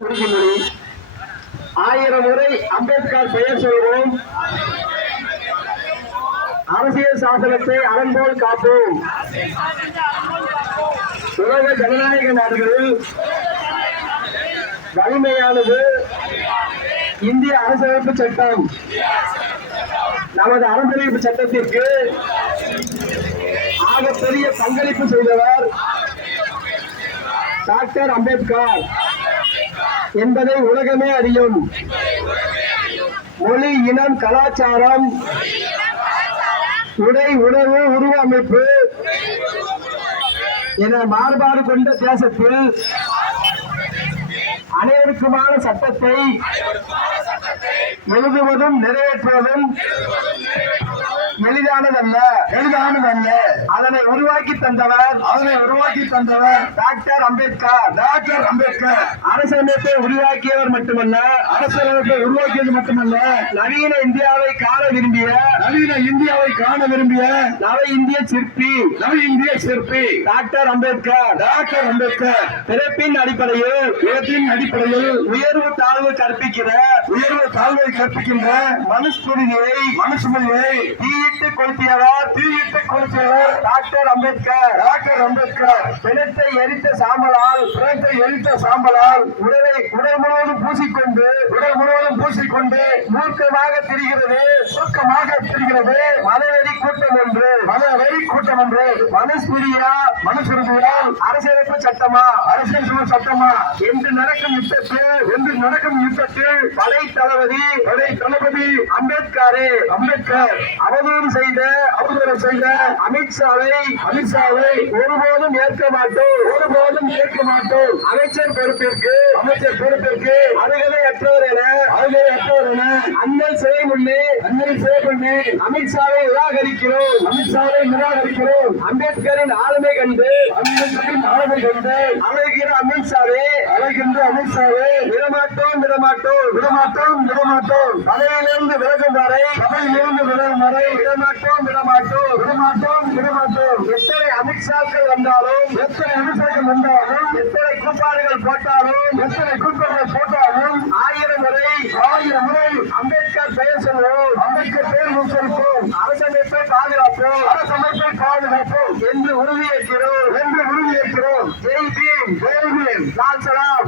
1000 முறை அம்பேத்கர் பெயர் சொல்வோம். அரசியல் சாசனத்தை அறம்போல் காப்போம். உலக ஜனநாயக நாடுகளில் வலிமையானது இந்திய அரசியலமைப்பு சட்டம். நமது அரசியலமைப்பு சட்டத்திற்கு ஆகப்பெரிய பங்களிப்பு செய்தவர் டாக்டர் அம்பேத்கர் என்பதை உலகமே அறியும். மொழி, இனம், கலாச்சாரம், உடை, உணவு, உருவ அமைப்பு என மாறுபாடு கொண்ட தேசத்தில் அனைவருக்குமான சட்டத்தை எழுதுவதும் நிறைவேற்றுவதும் எளிதானதல்ல. அதனை உருவாக்கி தந்தவர் டாக்டர் அம்பேத்கர். அரசியலமைப்பை உருவாக்கியவர் மட்டுமல்ல, நவீன இந்தியாவை காண விரும்பிய நவ இந்திய சிற்பி டாக்டர் அம்பேத்கர். பிறப்பின் அடிப்படையில் உயர்வு தாழ்வு கற்பிக்கின்ற மனுஸ்மிருதியை தீயிட்டு கொளுத்தியவர் டாக்டர் அம்பேத்கர். பிணத்தை எரித்த சாம்பலால் உடல் முழுவதும் பூசிக்கொண்டு மூர்க்கமாக திரிகிறது மனவெறி கூட்டம் ஒன்று. மனுஸ்மிருதியால் அரசியலமைப்பு சட்டமா என்று நடக்கும் யுத்தத்தில் படை தளபதி அம்பேத்கர் அவதூறு செய்த அமித்ஷாவை ஒருபோதும் ஏற்க மாட்டோம். அமைச்சர் பொறுப்பிற்கு அருகதையற்றவர் என அண்ணல் சிறை முன்னே அமித்ஷாவை நிராகரிக்கிறோம். அம்பேத்கரின் ஆளுமை கண்டு அழைகிற அமித்ஷாவே விடமாட்டோம். பதவியிலிருந்து விலகும் வரை விடமாட்டோம். எத்தனை அமித்ஷாக்கள் வந்தாலும் எத்தனை கூப்பாடுகள் போட்டாலும் 1000 முறை அம்பேத்கர் பெயர் சொல்வோம். அரசமைப்பை பாதுகாப்போம் என்று உறுதியேற்கிறோம். ஜெய் பீம், லால் சலாம்.